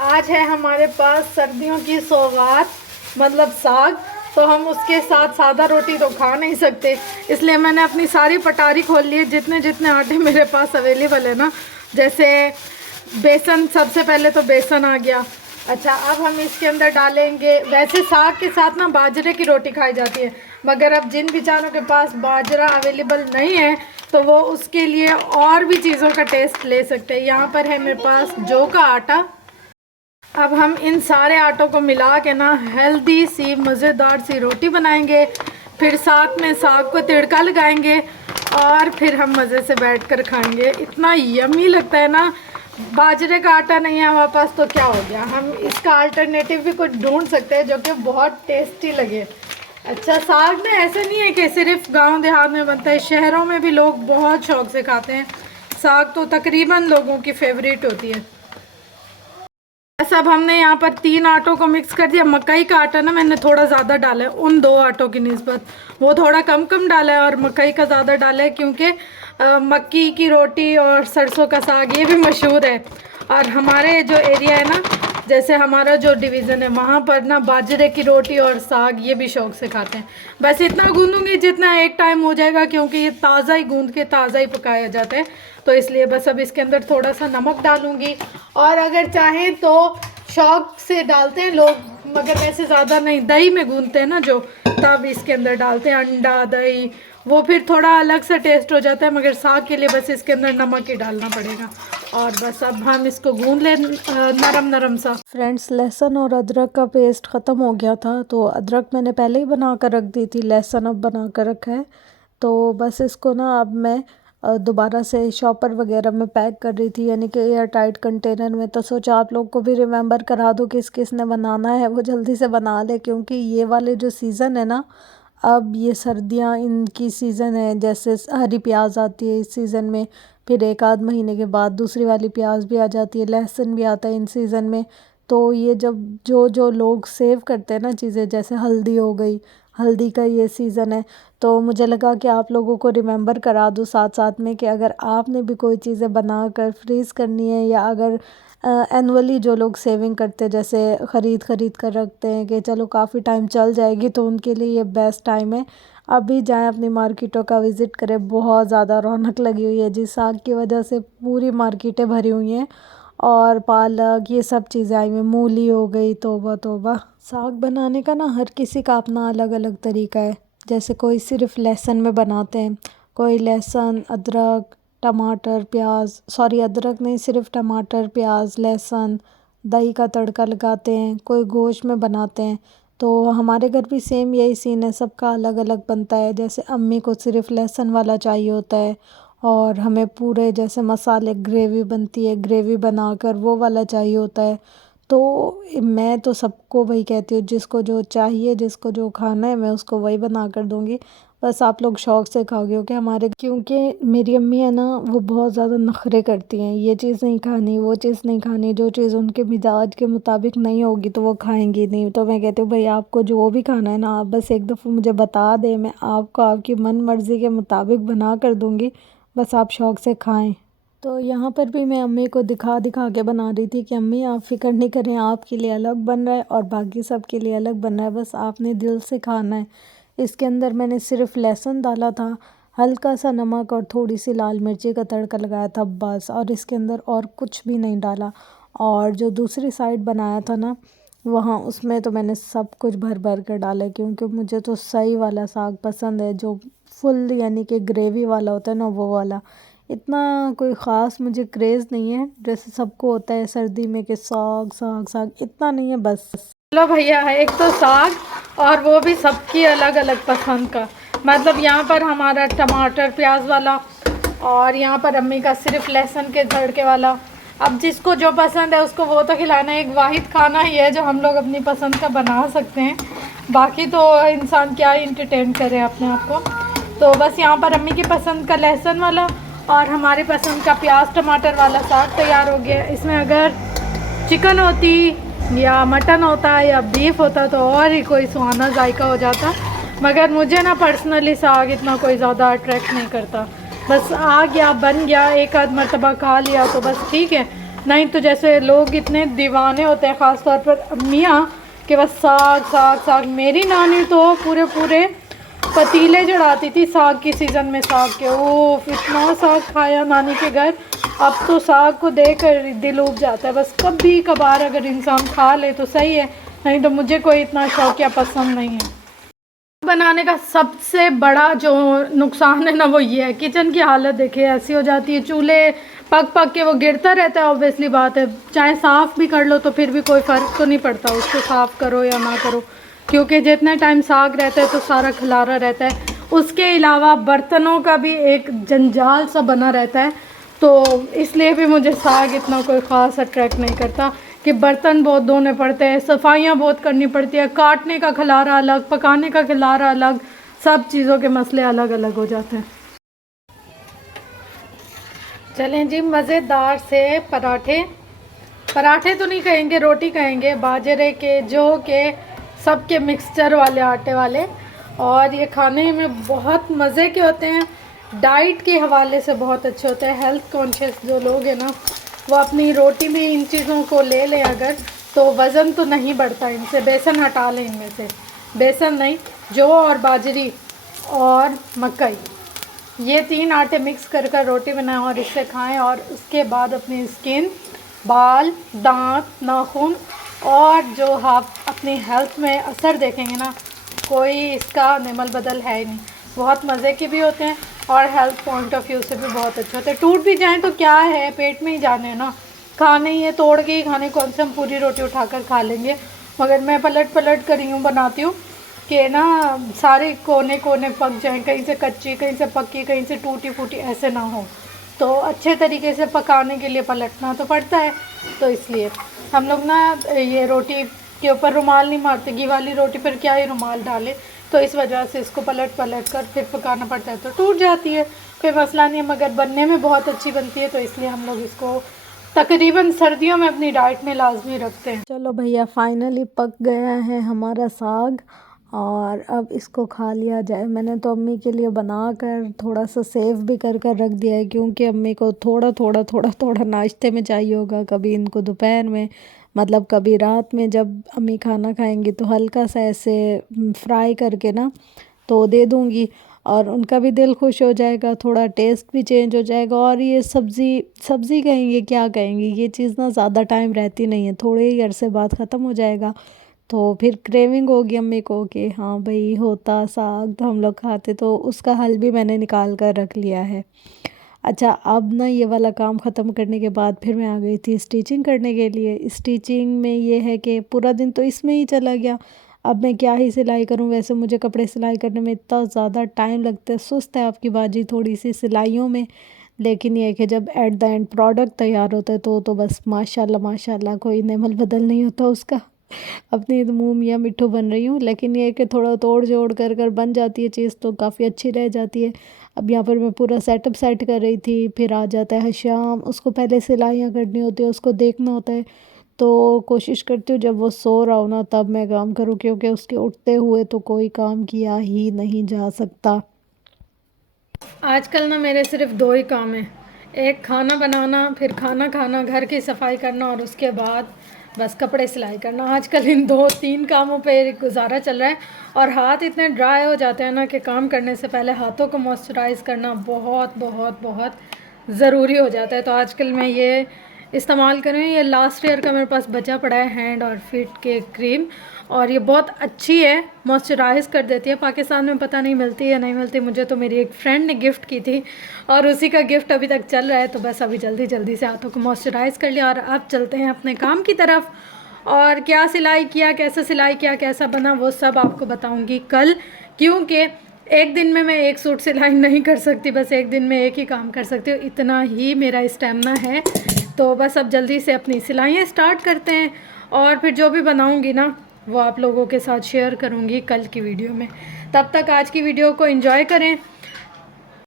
आज है हमारे पास सर्दियों की सौगात मतलब साग। तो हम उसके साथ सादा रोटी तो खा नहीं सकते, इसलिए मैंने अपनी सारी पटारी खोल ली है। जितने जितने आटे मेरे पास अवेलेबल है ना, जैसे बेसन, सबसे पहले तो बेसन आ गया। अच्छा, अब हम इसके अंदर डालेंगे, वैसे साग के साथ ना बाजरे की रोटी खाई जाती है, मगर अब जिन बेचारों के पास बाजरा अवेलेबल नहीं है तो वो उसके लिए और भी चीज़ों का टेस्ट ले सकते हैं। यहाँ पर है मेरे पास जौ का आटा। अब हम इन सारे आटों को मिला के ना हेल्दी सी मज़ेदार सी रोटी बनाएंगे, फिर साथ में साग को तिड़का लगाएंगे और फिर हम मज़े से बैठकर खाएंगे। इतना यमी लगता है ना। बाजरे का आटा नहीं है हमारे पास तो क्या हो गया, हम इसका अल्टरनेटिव भी कुछ ढूंढ सकते हैं जो कि बहुत टेस्टी लगे। अच्छा, साग ना ऐसे नहीं है कि सिर्फ गांव देहात में बनता है, शहरों में भी लोग बहुत शौक से खाते हैं। साग तो तकरीबन लोगों की फेवरेट होती है। सब हमने यहाँ पर 3 आटों को मिक्स कर दिया। मकई का आटा ना मैंने थोड़ा ज़्यादा डाला है उन 2 आटों की निस्बत, वो थोड़ा कम कम डाला है और मकई का ज़्यादा डाला है क्योंकि मक्की की रोटी और सरसों का साग ये भी मशहूर है। और हमारे जो एरिया है ना, जैसे हमारा जो डिवीज़न है वहाँ पर ना बाजरे की रोटी और साग ये भी शौक से खाते हैं। बस इतना गूंदूंगी जितना एक टाइम हो जाएगा, क्योंकि ये ताज़ा ही गूंद के ताज़ा ही पकाया जाता है, तो इसलिए बस अब इसके अंदर थोड़ा सा नमक डालूंगी। और अगर चाहें तो शौक से डालते हैं लोग, मगर वैसे ज़्यादा नहीं, दही में गूंदते हैं ना जो, तब इसके अंदर डालते हैं अंडा दही, वो फिर थोड़ा अलग सा टेस्ट हो जाता है। मगर साग के लिए बस इसके अंदर नमक ही डालना पड़ेगा। और बस अब हम इसको गूंद लें नरम नरम सा। फ्रेंड्स, लहसुन और अदरक का पेस्ट ख़त्म हो गया था, तो अदरक मैंने पहले ही बना कर रख दी थी, लहसुन अब बना कर रखा है। तो बस इसको ना अब मैं दोबारा से शॉपर वगैरह में पैक कर रही थी, यानी कि एयर टाइट कंटेनर में। तो सोचा आप लोग को भी रिमेंबर करा दूँ किस किस ने बनाना है वो जल्दी से बना ले, क्योंकि ये वाले जो सीज़न है ना, अब ये सर्दियाँ इनकी सीज़न है। जैसे हरी प्याज आती है इस सीज़न में, फिर एक आध महीने के बाद दूसरी वाली प्याज भी आ जाती है, लहसुन भी आता है इन सीज़न में। तो ये जब जो जो लोग सेव करते हैं ना चीज़ें, जैसे हल्दी हो गई, हल्दी का ये सीज़न है, तो मुझे लगा कि आप लोगों को रिमेंबर करा दूँ साथ साथ में कि अगर आपने भी कोई चीज़ें बना कर फ्रीज़ करनी है, या अगर एनुअली जो लोग सेविंग करते हैं, जैसे ख़रीद कर रखते हैं कि चलो काफ़ी टाइम चल जाएगी, तो उनके लिए ये बेस्ट टाइम है। अभी जाएं अपनी मार्केटों का विज़िट करें, बहुत ज़्यादा रौनक लगी हुई है जी। साग की वजह से पूरी मार्केटें भरी हुई हैं, और पालक ये सब चीज़ें आई हुई, मूली हो गई, तौबा तौबा। साग बनाने का ना हर किसी का अपना अलग अलग तरीका है। जैसे कोई सिर्फ लहसुन में बनाते हैं, कोई लहसुन अदरक टमाटर प्याज, सॉरी अदरक नहीं, सिर्फ टमाटर प्याज लहसुन दही का तड़का लगाते हैं, कोई गोश्त में बनाते हैं। तो हमारे घर भी सेम यही सीन है, सबका अलग अलग बनता है। जैसे अम्मी को सिर्फ लहसुन वाला चाहिए होता है, और हमें पूरे जैसे मसाले ग्रेवी बनती है, ग्रेवी बनाकर वो वाला चाहिए होता है। तो मैं तो सबको वही कहती हूँ, जिसको जो चाहिए, जिसको जो खाना है, मैं उसको वही बना कर दूँगी। बस आप लोग शौक़ से खाओगे कि हमारे, क्योंकि मेरी अम्मी है ना, वो बहुत ज़्यादा नखरे करती हैं, ये चीज़ नहीं खानी, वो चीज़ नहीं खानी। जो चीज़ उनके मिजाज के मुताबिक नहीं होगी तो वो खाएंगी नहीं। तो मैं कहती हूँ भाई आपको जो भी खाना है ना, आप बस एक दफ़ा मुझे बता दें, मैं आपको आपकी मन मर्ज़ी के मुताबिक बना कर दूँगी, बस आप शौक़ से खाएँ। तो यहाँ पर भी मैं अम्मी को दिखा दिखा के बना रही थी कि अम्मी आप फ़िक्र नहीं करें, आपके लिए अलग बन रहा है और बाकी सब के लिए अलग बन रहा है, बस आपने दिल से खाना है। इसके अंदर मैंने सिर्फ लहसुन डाला था, हल्का सा नमक और थोड़ी सी लाल मिर्ची का तड़का लगाया था बस, और इसके अंदर और कुछ भी नहीं डाला। और जो दूसरी साइड बनाया था ना, वहाँ उसमें तो मैंने सब कुछ भर भर कर डाला, क्योंकि मुझे तो सही वाला साग पसंद है, जो फुल यानी कि ग्रेवी वाला होता है ना, वो वाला। इतना कोई ख़ास मुझे क्रेज़ नहीं है, जैसे सबको होता है सर्दी में कि साग साग साग, इतना नहीं है बस। चलो भैया, एक तो साग, और वो भी सबकी अलग अलग पसंद का। मतलब यहाँ पर हमारा टमाटर प्याज वाला, और यहाँ पर अम्मी का सिर्फ लहसुन के तड़के वाला। अब जिसको जो पसंद है उसको वो तो खिलाना है। एक वाहिद खाना ही है जो हम लोग अपनी पसंद का बना सकते हैं, बाकी तो इंसान क्या इंटरटेन करे अपने आप को। तो बस यहाँ पर अम्मी की पसंद का लहसुन वाला और हमारी पसंद का प्याज टमाटर वाला साग तैयार हो गया। इसमें अगर चिकन होती या मटन होता या बीफ होता तो और ही कोई सुहाना जायका हो जाता, मगर मुझे ना पर्सनली साग इतना कोई ज़्यादा अट्रैक्ट नहीं करता। बस आ गया, बन गया, एक आध मरतबा खा लिया तो बस ठीक है, नहीं तो जैसे लोग इतने दीवाने होते हैं, ख़ास तौर पर अम्मियाँ, कि बस साग साग साग। मेरी नानी तो पूरे पूरे पतीले चढ़ाती थी साग की सीज़न में, साग के। ओह, इतना साग खाया नानी के घर। अब तो साग को देख कर दिल उब जाता है। बस कभी कभार अगर इंसान खा ले तो सही है, नहीं तो मुझे कोई इतना शौक या पसंद नहीं है। बनाने का सबसे बड़ा जो नुकसान है ना, वो ये है, किचन की हालत देखिए ऐसी हो जाती है। चूल्हे पक पक के वो गिरता रहता है। ऑब्वियसली बात है, चाहे साफ़ भी कर लो तो फिर भी कोई फ़र्क तो नहीं पड़ता, उसको साफ़ करो या ना करो, क्योंकि जितने टाइम साग रहता है तो सारा खिलारा रहता है। उसके अलावा बर्तनों का भी एक जंजाल सा बना रहता है, तो इसलिए भी मुझे साग इतना कोई ख़ास अट्रैक्ट नहीं करता, कि बर्तन बहुत धोने पड़ते हैं, सफाइयाँ बहुत करनी पड़ती है, काटने का खिलारा अलग, पकाने का खिलारा अलग, सब चीज़ों के मसले अलग अलग हो जाते हैं। चलें जी, मज़ेदार से पराठे, पराठे तो नहीं कहेंगे, रोटी कहेंगे, बाजरे के, जौ के, सबके मिक्सचर वाले, आटे वाले। और ये खाने में बहुत मज़े के होते हैं, डाइट के हवाले से बहुत अच्छे होते हैं। हेल्थ कॉन्शियस जो लोग हैं ना, वो अपनी रोटी में इन चीज़ों को ले लें अगर, तो वज़न तो नहीं बढ़ता इनसे। बेसन हटा लें इनमें से, बेसन नहीं, जौ और बाजरी और मकई, ये 3 आटे मिक्स कर कर रोटी बनाएं और इससे खाएं। और उसके बाद अपनी स्किन, बाल, दांत, नाखून और जो आप अपनी हेल्थ में असर देखेंगे ना, कोई इसका निमल बदल है ही नहीं। बहुत मज़े के भी होते हैं और हेल्थ पॉइंट ऑफ व्यू से भी बहुत अच्छे होते हैं। टूट भी जाएं तो क्या है, पेट में ही जाने ना, खाने ही है, तोड़ के ही खाने, कौन से हम पूरी रोटी उठाकर खा लेंगे। मगर मैं पलट पलट कर यूँ बनाती हूँ कि ना सारे कोने कोने पक जाएं, कहीं से कच्ची, कहीं से पक्की, कहीं से टूटी फूटी, ऐसे ना हो। तो अच्छे तरीके से पकाने के लिए पलटना तो पड़ता है, तो इसलिए हम लोग ना ये रोटी के ऊपर रुमाल नहीं मारते, घी वाली रोटी पर क्या ही रुमाल डाले, तो इस वजह से इसको पलट पलट कर फिर पकाना पड़ता है, तो टूट जाती है, कोई मसला नहीं है। मगर बनने में बहुत अच्छी बनती है, तो इसलिए हम लोग इसको तकरीबन सर्दियों में अपनी डाइट में लाजमी रखते हैं। चलो भैया, फाइनली पक गया है हमारा साग और अब इसको खा लिया जाए। मैंने तो अम्मी के लिए बनाकर थोड़ा सा सेव भी कर कर रख दिया है, क्योंकि अम्मी को थोड़ा थोड़ा थोड़ा थोड़ा नाश्ते में चाहिए होगा, कभी इनको दोपहर में, मतलब कभी रात में जब अम्मी खाना खाएंगी तो हल्का सा ऐसे फ्राई करके ना तो दे दूँगी, और उनका भी दिल खुश हो जाएगा, थोड़ा टेस्ट भी चेंज हो जाएगा। और ये सब्ज़ी कहेंगे क्या कहेंगे, ये चीज़ ना ज़्यादा टाइम रहती नहीं है, थोड़े ही अरसे बाद ख़त्म हो जाएगा। तो फिर क्रेविंग होगी अम्मी को कि हाँ भाई होता साग तो हम लोग खाते, तो उसका हल भी मैंने निकाल कर रख लिया है। अच्छा, अब ना ये वाला काम ख़त्म करने के बाद फिर मैं आ गई थी स्टिचिंग करने के लिए। स्टिचिंग में ये है कि पूरा दिन तो इसमें ही चला गया, अब मैं क्या ही सिलाई करूं। वैसे मुझे कपड़े सिलाई करने में इतना ज़्यादा टाइम लगता है, सुस्त है आपकी बाजी थोड़ी सी सिलाइयों में, लेकिन ये है कि जब एट द एंड प्रोडक्ट तैयार होता है तो बस माशाल्लाह माशाल्लाह, कोई नेमल बदल नहीं होता उसका। अपनी तो मुँह मियाँ मिट्ठू बन रही हूँ, लेकिन ये है कि थोड़ा तोड़ जोड़ कर कर बन जाती है चीज़ तो काफ़ी अच्छी रह जाती है। अब यहाँ पर मैं पूरा सेटअप सेट कर रही थी, फिर आ जाता है शाम, उसको पहले सिलाइयाँ करनी होती है, उसको देखना होता है, तो कोशिश करती हूँ जब वो सो रहा हो ना तब मैं काम करूँ, क्योंकि उसके उठते हुए तो कोई काम किया ही नहीं जा सकता। आजकल ना मेरे सिर्फ 2 ही काम हैं, एक खाना बनाना, फिर खाना खाना, घर की सफाई करना, और उसके बाद बस कपड़े सिलाई करना। आजकल इन 2-3 कामों पे गुजारा चल रहा है, और हाथ इतने ड्राई हो जाते हैं ना कि काम करने से पहले हाथों को मॉइस्चराइज़ करना बहुत बहुत बहुत ज़रूरी हो जाता है। तो आजकल मैं ये इस्तेमाल कर रही हूँ, ये लास्ट ईयर का मेरे पास बचा पड़ा है हैंड और फीट के क्रीम, और ये बहुत अच्छी है, मॉइस्चराइज़ कर देती है। पाकिस्तान में पता नहीं मिलती या नहीं मिलती, मुझे तो मेरी एक फ्रेंड ने गिफ्ट की थी और उसी का गिफ्ट अभी तक चल रहा है। तो बस अभी जल्दी जल्दी से हाथों को मॉइस्चराइज़ कर लिया और अब चलते हैं अपने काम की तरफ। और क्या सिलाई किया, कैसे सिलाई किया, कैसा बना, वो सब आपको बताऊँगी कल, क्योंकि एक दिन में मैं एक सूट सिलाई नहीं कर सकती, बस एक दिन में एक ही काम कर सकती हूँ, इतना ही मेरा स्टेमिना है। तो बस अब जल्दी से अपनी सिलाइयाँ स्टार्ट करते हैं, और फिर जो भी बनाऊँगी ना वो आप लोगों के साथ शेयर करूँगी कल की वीडियो में। तब तक आज की वीडियो को एंजॉय करें।